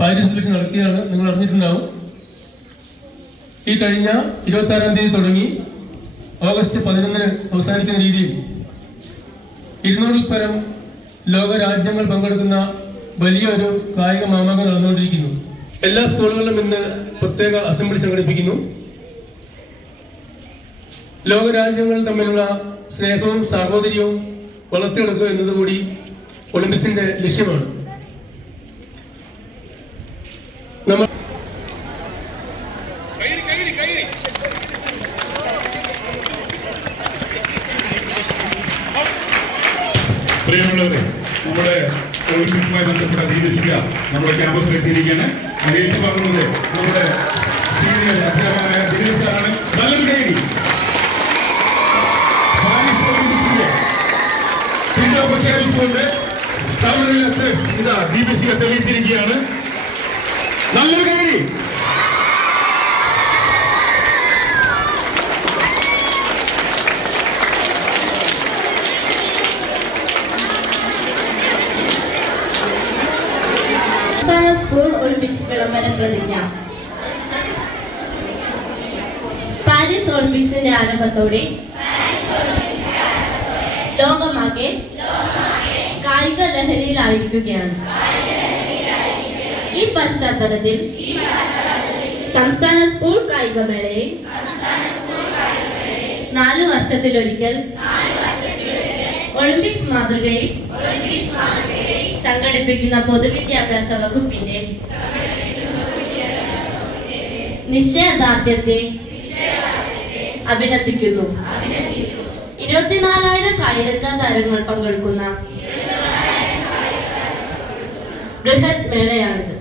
പാരീസിൽ വെച്ച് നടക്കുകയാണ്. നിങ്ങൾ അറിഞ്ഞിട്ടുണ്ടാവും. ഈ കഴിഞ്ഞ 26-ാം തീയതി തുടങ്ങി ഓഗസ്റ്റ് 11-ന് അവസാനിക്കുന്ന രീതിയിൽ 200-ൽ പരം ലോകരാജ്യങ്ങൾ പങ്കെടുക്കുന്ന വലിയൊരു കായിക മാമാങ്കം നടന്നുകൊണ്ടിരിക്കുന്നു. എല്ലാ സ്കൂളുകളിലും ഇന്ന് പ്രത്യേക അസംബ്ലി സംഘടിപ്പിക്കുന്നു. ലോകരാജ്യങ്ങൾ തമ്മിലുള്ള സ്നേഹവും സാഹോദര്യവും വളർത്തിയെടുക്കുക എന്നതുകൂടി ഒളിമ്പിക്സിന്റെ ലക്ഷ്യമാണ്. നമ്മൾ പ്രിയമുള്ളവരെ, നമ്മുടെ ഒളിമ്പിക്സുമായി ബന്ധപ്പെട്ട ദീപശിഖ നമ്മുടെ ക്യാമ്പസിലെത്തിയിരിക്കുകയാണ്. അനേഷ് പറഞ്ഞത് നമ്മുടെ സീനിയർ അധ്യാപകനായ ദിനേശ് സാറാണ്. നല്ലൊരു കൈയടി. പാരീസ് ഒളിമ്പിക്സിന്റെ ചിഹ്നം പ്രഖ്യാപിച്ചുകൊണ്ട് ഇതാ ദീപശിഖ തെളിയിച്ചിരിക്കുകയാണ്. നല്ലൊരു കൈയടി. സ്കൂൾ ഒളിമ്പിക്സ് വിളംബര പ്രതിജ്ഞ. പാരീസ് ഒളിമ്പിക്സിന്റെ ആരംഭത്തോടെ ലോകമാകെ കായിക ലഹരിയിലായിരിക്കുകയാണ്. ഈ പശ്ചാത്തലത്തിൽ സംസ്ഥാന സ്കൂൾ കായികമേളയെ 4 വർഷത്തിലൊരിക്കൽ ഒളിമ്പിക്സ് മാതൃകയിൽ സംഘടിപ്പിക്കുന്ന പൊതുവിദ്യാഭ്യാസ വകുപ്പിന്റെ നിശ്ചയദാർഢ്യത്തെ അഭിനന്ദിക്കുന്നു. 24,000 കായിക താരങ്ങൾ പങ്കെടുക്കുന്ന ബൃഹത് മേളയാണിത്.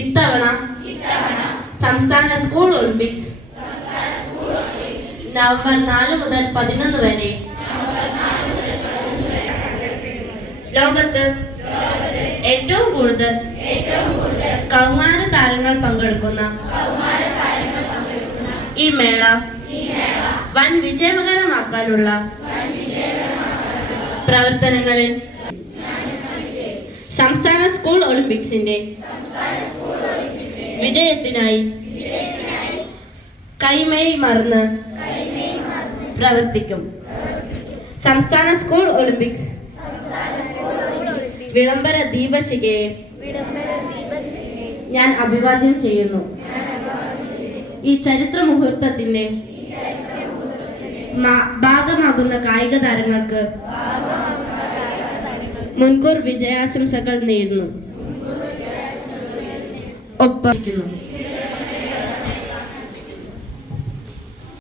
ഇത്തവണ സംസ്ഥാന സ്കൂൾ ഒളിമ്പിക്സ് നവംബർ 4 മുതൽ 11 വരെ ലോകത്ത് ഏറ്റവും കൂടുതൽ കൗമാര താരങ്ങൾ പങ്കെടുക്കുന്ന ഈ മേള വൻ വിജയകരമാക്കാനുള്ള പ്രവർത്തനങ്ങളിൽ സംസ്ഥാന സ്കൂൾ ഒളിമ്പിക്സിന്റെ വിജയത്തിനായി കൈമേയ് മറന്ന് പ്രവർത്തിക്കും. സംസ്ഥാന സ്കൂൾ ഒളിമ്പിക്സ് വിളംബര ദീപശിഖയെ ഞാൻ അഭിവാദ്യം ചെയ്യുന്നു. ഈ ചരിത്ര മുഹൂർത്തത്തിന്റെ ഭാഗമാകുന്ന കായിക താരങ്ങൾക്ക് മുൻകൂർ വിജയാശംസകൾ നേരുന്നു. ഒപ്പം